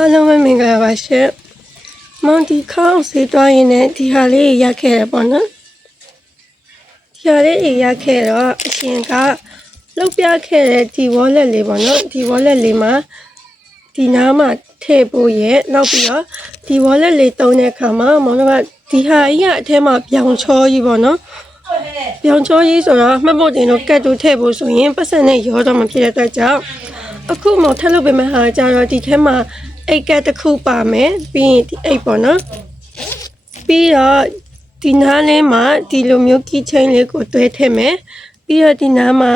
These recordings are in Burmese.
အားလုံးပဲမင်္ဂလာပါရှင်မောင်တီခေါင်းစေးသွားရင်လည်းဒီဟာလေးရခဲ့တယ်ပေါ့နော်ဒီဟာလေးရခဲ့တော့အရှင်ကလှုပ်ပြခဲ့တဲ့ဒီ wallet လေးပေါ့နော်ဒီ wallet လေးမှာဒီနားမှာထည့်ဖို့ရဲ့နောက်ပြီးတော့ဒီ wallet လေးတုံးတဲ့အခါမှာမောင်တို့ကဒီဟာကြီးကအထဲမှာပြောင်ချောကြီးပေါ့နော်ပြောင်ချောကြီးဆိုတော့မှတ်ဖို့တင်တော့ကတ်တူထည့်ဖို့ဆိုရင်ပတ်စံနဲ့ရောတော့မဖြစ်တဲ့အတွက်ကြောင့်အခုမောင်ထပ်လုပ်ပေးမယ့်ဟာကြတော့ဒီထဲမှာအိတ်ကတ်တစ်ခုပါမယ်ပြီးရင်ဒီအိတ်ပေါ့နော်ပြီးတော့ဒီနားလေးမှာဒီလိုမျိုးကီချိန်းလေးကိုတွဲထည့်မယ်ပြီးတော့ဒီနားမှာ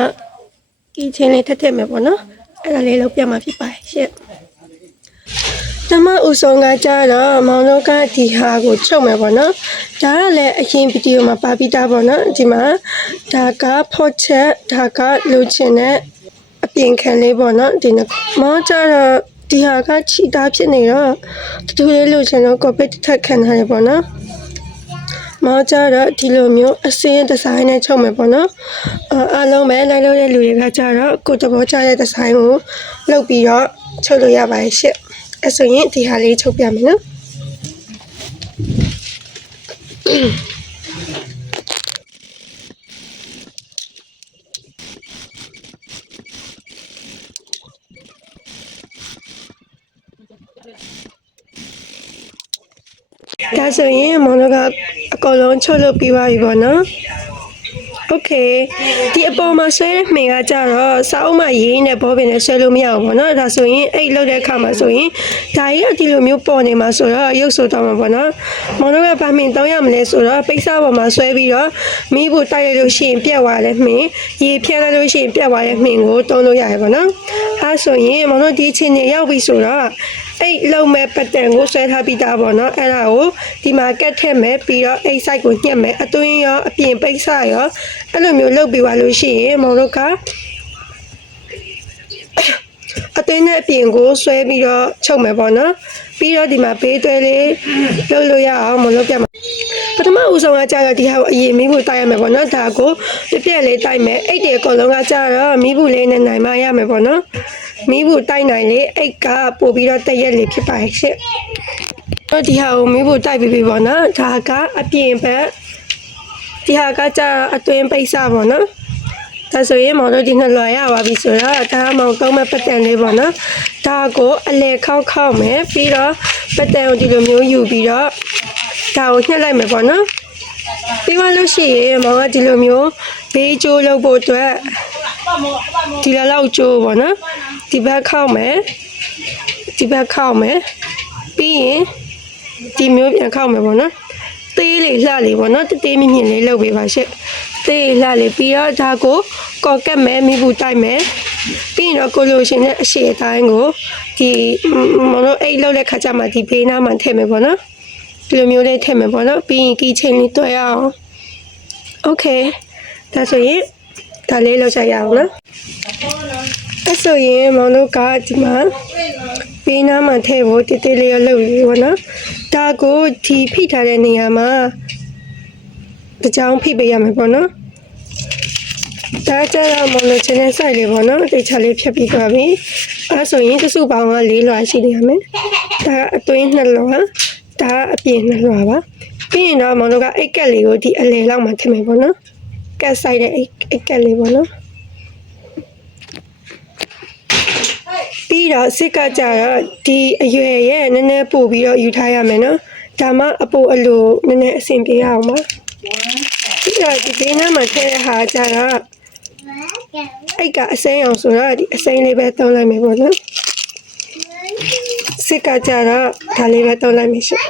ကီချိန်းလေးထည့်မယ်ပေါ့နော်အဲ့ဒါလေးလုပ်ပြမှာဖြစ်ပါတယ်ရှင့်ဓမ္မဥဆောင်ကကြတော့မောင်တို့ကဒီဟာကိုချုပ်မယ်ပေါ့နော်ဒါကလည်းအရင်ဗီဒီယိုမှာပါပြီးသားပေါ့နော်ဒီမှာဒါကဖော့ချက်ဒါကလိုချင်တဲ့အပြင်ခံလေးပေါ့နော်ဒီမောင်ကြတော့ဒီဟာကချီတာဖြစ်နေတော့တူလေးလိုချင်တော့ copy ထပ်ခံထားရပေါ့နော်မောင်ကြတော့ဒီလိုမျိုးအစင်းဒီဇိုင်းနဲ့ချုပ်မယ်ပေါ့နော်အားလုံးပဲလိုက်လို့တဲ့လူတွေကကြတော့ကိုတဘောချတဲ့ဒီဇိုင်းကိုလုပ်ပြီးတော့ချုပ်လို့ရပါတယ်ရှင့်အဲ့ဆိုရင်ဒီဟာလေးချုပ်ပြမယ်နော်ဒါဆိုရင်မောင်တို့ကအကောင်လုံးချုပ်လုပ်ပြီးပါပြီပေါ့နော်โอเคဒီအပေါ်မှာဆွဲတဲ့မှင်ကကြတော့စာအုပ်မှာရေးနဲ့ဘောပင်နဲ့ဆွဲလို့မရဘူးပေါ့နော်ဒါဆိုရင်အဲ့လောက်တဲ့အခါမှာဆိုရင်ဒါကြီးကဒီလိုမျိုးပေါ်နေမှာဆိုတော့ရုပ်ဆိုတော့မှာပေါ့နော်မောင်တို့ကဗာမှင်တောင်းရမလဲဆိုတော့ပိတ်စာပေါ်မှာဆွဲပြီးတော့မိဖို့တိုက်ရလို့ရှိရင်ပြတ်သွားတယ်မှင်ရေဖြန်းလိုက်လို့ရှိရင်ပြတ်သွားတဲ့မှင်ကိုတုံးလို့ရတယ်ပေါ့နော်အဲဆိုရင်မောင်တို့ဒီချင်းနေရောက်ပြီဆိုတော့အဲ့လုံမဲ့ပတ်တန်ကိုဆွဲထားပြီးသားပေါ့နော်အဲ့ဒါကိုဒီမှာကတ်ထည့်မယ်ပြီးတော့အဲ့ site ကိုညှက်မယ်အတွင်းရောအပြင်ပိတ်စရောအဲ့လိုမျိုးလုပ်ပြီးသွားလို့ရှိရင်မောင်တို့ကအတွင်းနဲ့အပြင်ကိုဆွဲပြီးတော့ချုပ်မယ်ပေါ့နော်ပြီးတော့ဒီမှာဘေးသွဲလေးလုပ်လို့ရအောင်မလုပ်ပြမှာပထမဦးဆုံးကကြာတော့ဒီဟာကိုအရင်မိဖို့တိုက်ရမယ်ပေါ့နော်ဒါကိုပြပြလေးတိုက်မယ်အဲ့ဒီအကောင်လုံးကကြာတော့မိဖို့လေးနဲ့နိုင်မှရမယ်ပေါ့နော်မိဖို့တိုက်နိုင်လေအိတ်ကပို့ပြီးတော့တက်ရက်လေးဖြစ်ပါရဲ့ရှင့်တော့ဒီဟာကိုမိဖို့တိုက်ပြီးပြီပေါ့နော်ဒါကအပြင်ဘက်ဒီဟာကကြာအတွင်းပိတ်စပေါ့နော်ဒါဆိုရင်မောင်တို့ဒီနှစ်လွှာရပါပြီဆိုတော့ဒါမောင်ကောင်းမဲ့ပတ်တန်လေးပေါ့နော်ဒါကိုအလဲခောက်မယ်ပြီးတော့ပတ်တန်ကိုဒီလိုမျိုးယူပြီးတော့ဒါကိုညှက်လိုက်မယ်ပေါ့နော်ပြီးသွားလို့ရှိရင်မောင်ကဒီလိုမျိုးဘေးကျိုးလုပ်ဖို့အတွက်ဒီလောက်ကျိုးပေါ့နော်ဒီဘက်ခောက်မယ်ဒီဘက်ခောက်မယ်ပြီးရင်ဒီမျိုးပြန်ခောက်မယ်ပေါ့နော်သေးလေးလှလေးပေါ့နော်တေးမြင့်မြင့်လေးလုပ်ပေးပါရှင့်သေးလှလေးပြီးတော့ဒါကိုကော်ကက်မယ်မိဘူးတိုက်မယ်ပြီးရင်တော့ကိုလိုရှင်နဲ့အရှည်အတိုင်းကိုဒီမလို့အိတ်လောက်တဲ့ခါကျမှဒီဘေးနားမှာထည့်မယ်ပေါ့နော်ဒီလိုမျိုးလေးထည့်မယ်ပေါ့နော်ပြီးရင်ကီချင်းလေးတွဲအောင်โอเคဒါဆိုရင်ဒါလေးလောက်ချရအောင်နော်အဲ့ဆိုရင်မောင်တို့ကဒီမှာဘေးနားမှာထည့်ဖို့တေးသေးလေးလုပ်လေးပေါ့နော်ဒါကိုဒီဖိထားတဲ့နေရာမှာတကြောင်ဖိပေးရမယ်ပေါ့နော်ဒါကြတော့မောင်တို့ချင်တဲ့ site လေးပေါ့နော်တေချာလေးဖြတ်ပြီးသွားပြီအဲ့ဆိုရင်တစုပေါင်းက4လွှာရှိနေရမယ်ဒါအတွင်း2လွှာဒါအပြင်2လွှာပါပြီးရင်တော့မောင်တို့ကအိတ်ကက်လေးကိုဒီအလယ်လောက်မှာထည့်မယ်ပေါ့နော်ကတ်ဆိုင်တဲ့အိတ်ကက်လေးပေါ့နော်ပြီးတော့စစ်ကကြတော့ဒီအရွယ်ရဲ့နည်းနည်းပို့ပြီးတော့ယူထားရမယ်နော်ဒါမှအပိုအလိုနည်းနည်းအဆင်ပြေအောင်ပါပြီးတော့ဒီဘေးနားမှာထည့်တဲ့ဟာကြတော့အိတ်ကအစိမ်းအောင်ဆိုတော့ဒီအစိမ်းလေးပဲတောင်းလိုက်မယ်ပေါ့နော်စစ်ကကြတော့ဒါလေးပဲတောင်းလိုက်မယ်ရှင့်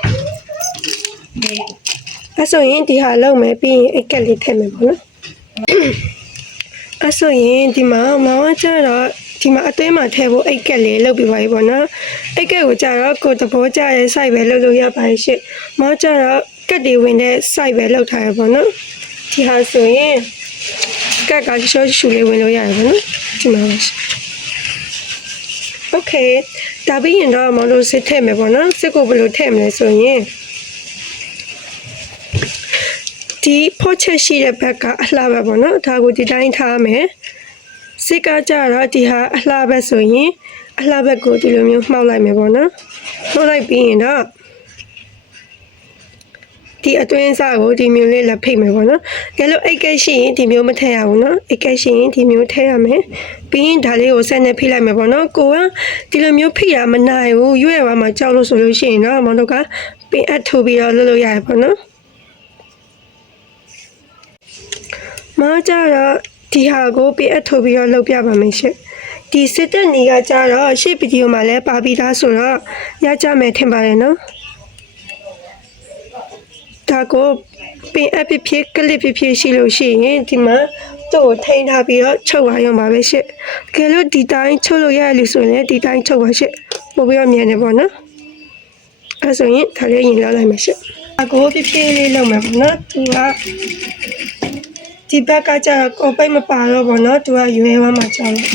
အဲ့ဆိုရင်ဒီဟာလုံးမယ်ပြီးရင်အိတ်ကက်လေးထည့်မယ်ပေါ့နော်အဲ့ဆိုရင်ဒီမှာမောင်ကကြတော့ဒီမှာအသေးမှထည့်ဖို့အိတ်ကက်လေးလုပ်ပြီးပါပြီပေါ့နော်အိတ်ကက်ကိုကြတော့ကိုတဘောကြရဲ့ site ပဲလုပ်လို့ရပါရှင့်မောင်ကြတော့ကက်တွေဝင်တဲ့ site ပဲလုပ်ထားရပေါ့နော်ဒီဟာဆိုရင်ကက်ကရှော့ရှူလေးဝင်လို့ရတယ်ပေါ့နော်ဒီမှာပါโอเคဒါပြီးရင်တော့မောင်တို့စစ်ထည့်မယ်ပေါ့နော်စစ်ကိုဘယ်လိုထည့်မလဲဆိုရင်ဒီဖော့ချက်ရှိတဲ့ဘက်ကအလှပဲပေါ့နော်ဒါကိုဒီတိုင်းထားမယ်စစ်ကကြတော့ဒီဟာအလှပဲဆိုရင် အလှဘက်ကိုဒီလိုမျိုးမှောက်လိုက်မယ်ပေါ့နော်မှောက်လိုက်ပြီးရင်တော့ဒီအတွင်းစားကိုဒီမျိုးလေးလက်ဖိတ်မယ်ပေါ့နော်။ကဲလို့အိတ်ကက်ရှိရင်ဒီမျိုးမထည့်ရဘူးနော်။အိတ်ကက်ရှိရင်ဒီမျိုးထည့်ရမယ်။ပြီးရင်ဒါလေးကိုဆက်နဲ့ဖိလိုက်မယ်ပေါ့နော်။ကိုကဒီလိုမျိုးဖိရမနိုင်ဘူး။ရွက်ရမှာကြောက်လို့ဆိုလို့ရှိရင်တော့မောင်တို့ကပင်အပ်ထိုးပြီးတော့လုပ်လို့ရရပေါ့နော်။မကြတော့ဒီဟာကိုပင်အပ်ထိုးပြီးတော့လုပ်ပြပါမယ်ရှင့်။ဒီစစ်တက်နေကကြတော့ရှေ့ဗီဒီယိုမှာလည်းပါပြီးသားဆိုတော့ရကြမယ်ထင်ပါတယ်နော်။ဒါကိုပင်အပ်ဖြစ်ကလစ်ဖြစ်ရှိလို့ရှိရင်ဒီမှာသူ့ကိုထိန်းထားပြီးတော့ချုပ်ရအောင်ပါပဲရှင့်။ကဲလို့ဒီတိုင်းချုပ်လို့ရလို့ဆိုရင်ဒီတိုင်းချုပ်ပါရှင့်။ပို့ပြီးတော့မြန်နေပေါ့နော်။အဲဆိုရင်ဒါလေးရင်လောက်လိုက်မယ်ရှင့်။ဒါကိုဖြစ်လေးလုပ်မယ်ပေါ့နော်။သူကဒီဘက်ကကျတော့ကိုပိတ်မပါတော့ပေါ့နော်။သူကရွယ်ဝမ်းမှာကြောက်လို့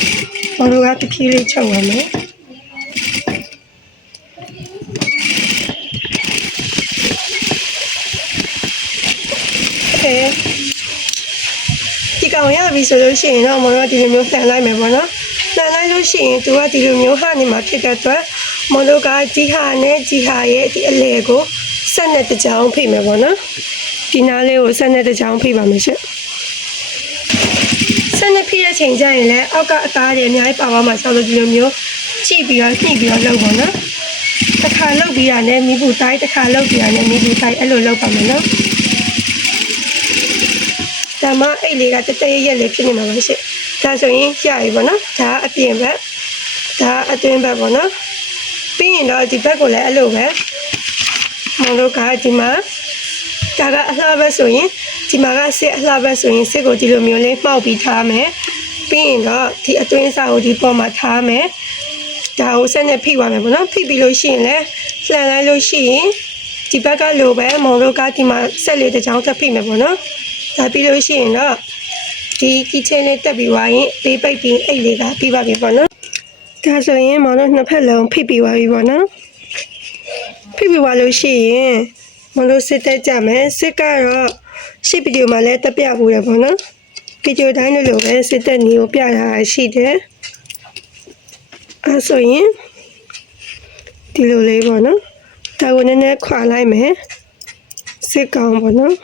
ဘာလို့ကဖြစ်လေးချုပ်ရမယ်။ဒီကောင်ရပြီဆိုလို့ရှိရင်တော့မောင်တို့ဒီလိုမျိုးလှန်လိုက်မယ်ပေါ့နော်လှန်လိုက်လို့ရှိရင်သူကဒီလိုမျိုးဟာနေမှာဖြစ်တဲ့အတွက်မောင်တို့ကဒီဟာနဲ့ဒီဟာရဲ့ဒီအလေကိုဆက်နဲ့တစ်ကြောင်ဖိမယ်ပေါ့နော်ဒီနားလေးကိုဆက်နဲ့တစ်ကြောင်ဖိပါမယ်ရှင့်ဆက်နဲ့ဖိတဲ့ချိန်ကျရင်လည်းအောက်ကအသားတွေအများကြီးပါသွားမှာဆိုလို့ဒီလိုမျိုးကြည့်ပြီးတော့ညှိပြီးတော့လုပ်ပါနော်တစ်ခါလုပ်ပြီးတာနဲ့မိဘူးတိုင်းတစ်ခါလုပ်ပြီးတာနဲ့မိဘူးတိုင်းအဲ့လိုလုပ်ပါမယ်နော်ဒါမှအိတ်လေးကတတရရက်လေးဖြစ်နေမှာပါရှင့်ဒါဆိုရင်ရပြီပေါ့နော်ဒါအပြင်ဘက်ဒါအတွင်းဘက်ပေါ့နော်ပြီးရင်တော့ဒီဘက်ကိုလည်းအဲ့လိုပဲမောင်တို့ကဒီမှာဒါကအလှဘက်ဆိုရင်ဒီမှာကစစ်အလှဘက်ဆိုရင်စစ်ကိုဒီလိုမျိုးလေးမှောက်ပြီးထားမယ်ပြီးရင်တော့ဒီအတွင်းစားကိုဒီပေါ်မှာထားမယ်ဒါကိုဆက်နဲ့ဖိသွားမယ်ပေါ့နော်ဖိပြီးလို့ရှိရင်လည်းလှန်လိုက်လို့ရှိရင်ဒီဘက်ကလိုပဲမောင်တို့ကဒီမှာဆက်လေးတစ်ချောင်းထပ်ဖိမယ်ပေါ့နော်ဒါပြီးလို့ရှိရင်တော့ဒီကီချင်လေးတက်ပြီးသွားရင်ပေးပိတ်ပြီးအိတ်လေးကပြီးပါပြီပေါ့နော်ဒါဆိုရင်မောင်တို့နှစ်ဖက်လုံးဖိပြီးသွားပြီပေါ့နော်ဖိပြီးသွားလို့ရှိရင်မောင်တို့စစ်တက်ကြမယ်စစ်ကတော့ရှေ့ဗီဒီယိုမှာလည်းတက်ပြဖို့ရပေါ့နော်ဗီဒီယိုတိုင်းလိုပဲစစ်တက်နေကိုပြတာရှိတယ်အဲဆိုရင်ဒီလိုလေးပေါ့နော်ဒါကိုနည်းနည်းခွာလိုက်မယ်စစ်ကောင်ပေါ့နော်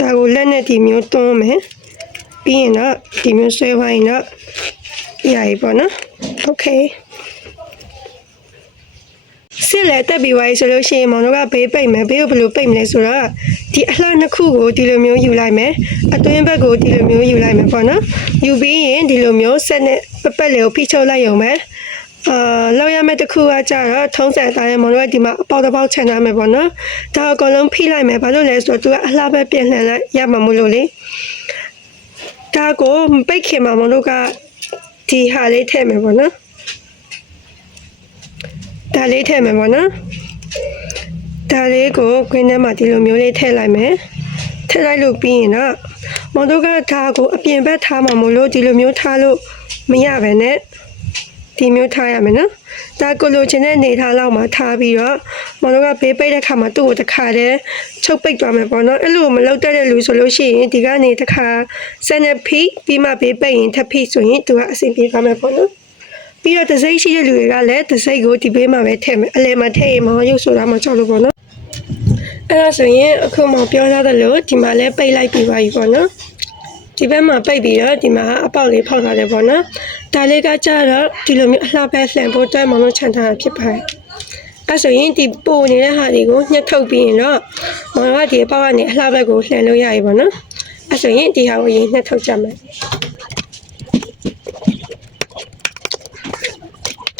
ဒါကိုလက်နဲ့ဒီမျိုးတွန်းမယ်ပြီးရင်တော့ဒီမျိုးဆွဲဝိုင်းတော့ရပြီပေါ့နော်โอเคစစ်လက်တက်ပြီးသွားပြီဆိုလို့ရှိရင်မောင်တို့ကဘေးပိတ်မယ်ဘေးကိုဘယ်လိုပိတ်မလဲဆိုတော့ဒီအလှနှစ်ခုကိုဒီလိုမျိုးယူလိုက်မယ်အတွင်းဘက်ကိုဒီလိုမျိုးယူလိုက်မယ်ပေါ့နော်ယူပြီးရင်ဒီလိုမျိုးဆက်နဲ့ပက်လေးကိုဖိချုပ်လိုက်ရုံပဲလောက်ရမယ့်တစ်ခုကကြတော့ထုံးစံအတိုင်းမောင်တို့ကဒီမှာအပေါက်တစ်ပေါက်ချန်ထားမယ်ပေါ့နော်ဒါအကုန်လုံးဖိလိုက်မယ်ဘာလို့လဲဆိုတော့သူကအလှပဲပြင်လှန်လိုက်ရမှာမလို့လေဒါကိုမပိတ်ခင်မှာမောင်တို့ကဒီဟာလေးထည့်မယ်ပေါ့နော်ဒါလေးထည့်မယ်ပေါ့နော်ဒါလေးကိုခွင်းထဲမှာဒီလိုမျိုးလေးထည့်လိုက်မယ်ထည့်လိုက်လို့ပြီးရင်တော့မောင်တို့ကဒါကိုအပြင်ဘက်ထားမှာမလို့ဒီလိုမျိုးထားလို့မရပဲနဲ့ဒီမျိုးထားရမယ်နော်ဒါကိုလိုချင်တဲ့အနေထားလောက်မှာထားပြီးတော့မောင်တို့ကဘေးပိတ်တဲ့ခါမှာသူ့ကိုတစ်ခါတည်းချုပ်ပိတ်သွားမယ်ပေါ့နော်အဲ့လိုမလုပ်တတ်တဲ့လူဆိုလို့ရှိရင်ဒီကနေတစ်ခါဆက်နေဖိပြီးမှဘေးပိတ်ရင်ထပ်ဖိဆိုရင်သူကအဆင်ပြေသွားမယ်ပေါ့နော်ပြီးတော့တစိမ့်ရှိတဲ့လူတွေကလည်းတစိမ့်ကိုဒီဘေးမှာပဲထည့်မယ်အလယ်မှာထည့်ရင်မရုပ်ဆိုတာမှကြောက်လို့ပေါ့နော်အဲ့ဒါဆိုရင်အခုမှပြောထားသလိုဒီမှာလည်းပိတ်လိုက်ပြီးပါပြီပေါ့နော်ဒီဘက်မှာပိတ်ပြီးတော့ဒီမှာအပေါက်လေးဖောက်ထားတယ်ပေါ့နော်ဒါလေးကကြတော့ဒီလိုမျိုးအလှပဲလှန်ဖို့တွဲမောင်လို့ခြံထားတာဖြစ်ပါတယ်အဲ့ဆိုရင်ဒီပိုနေတဲ့ဟာတွေကိုညှက်ထုတ်ပြီးရင်တော့မောင်ကဒီအပေါက်ကနေအလှဘက်ကိုလှန်လို့ရပြီပေါ့နော်အဲ့ဆိုရင်ဒီဟာကိုရင်ညှက်ထုတ်ကြမယ်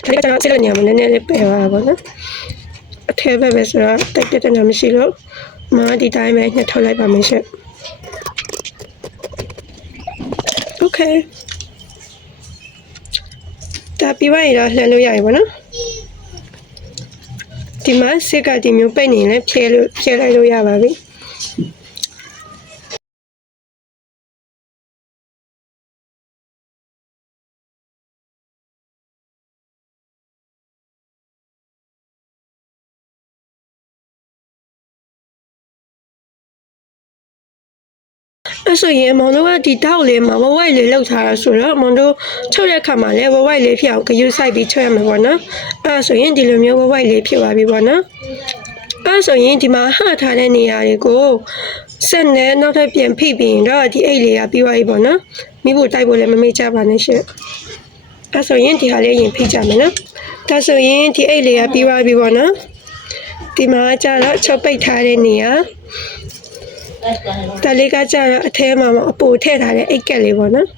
ဒီကကျွန်တော်စစ်လို့ညမှာနည်းနည်းလေးပယ်ပါပါနော်အထက်ဘက်ပဲဆိုတော့တက်တက်နေမရှိလို့မဒီတိုင်းပဲညှက်ထုတ်လိုက်ပါမယ်ရှင့်โอเคဒါပြီးပါရင်တော့လှန်လို့ရပြီပေါ့နော်ဒီမှာစစ်ကဒီမျိုးပိတ်နေရင်လည်းဖြဲလိုက်လို့ရပါပြီ အဲ့ဆိုရင်မောင်တို့ကဒီတောက်လေးမှာဝဝိုက်လေးလောက်ထားတာဆိုတော့မောင်တို့ချုပ်တဲ့ခါမှာလည်းဝဝိုက်လေးဖြစ်အောင်ဂရုစိုက်ပြီးချုပ်ရမှာပေါ့နော်အဲ့ဆိုရင်ဒီလိုမျိုးဝဝိုက်လေးဖြစ်သွားပြီပေါ့နော်အဲ့ဆိုရင်ဒီမှာဟထားတဲ့နေရာတွေကိုဆက်နဲ့နောက်ထပ်ပြန်ဖိပြီးရင်တော့ဒီအိတ်လေးကပြီးသွားပြီပေါ့နော်မိဖို့တိုက်ဖို့လည်းမမေ့ကြပါနဲ့ရှင်အဲ့ဆိုရင်ဒီဟာလေးရင်ဖိကြမယ်နော်ဒါဆိုရင်ဒီအိတ်လေးကပြီးသွားပြီပေါ့နော်ဒီမှာကျတော့ချုပ်ပိတ်ထားတဲ့နေရာဒါလေးကကျတော့အထဲမှာအပိုထည့်ထားတဲ့အိတ်ကက်လေးပေါ့နော်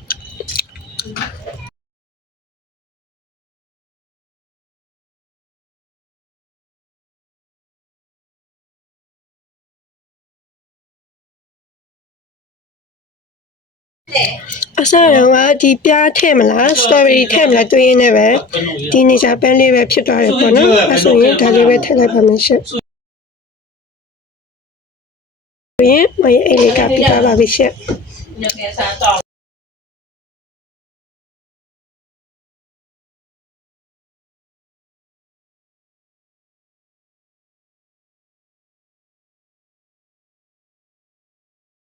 အစားတော့ကဒီပြားထည့်မလား strawberry ထည့်မလားတွေးရင်းနဲ့ပဲဒီနေချာပန်းလေးပဲဖြစ်သွားတယ်ပေါ့နော်အဲဆိုရင်ဒါလေးပဲထည့်လိုက်ပါမယ်ရှင်ရင်မအေးလေးကပြပါပြီရှင့်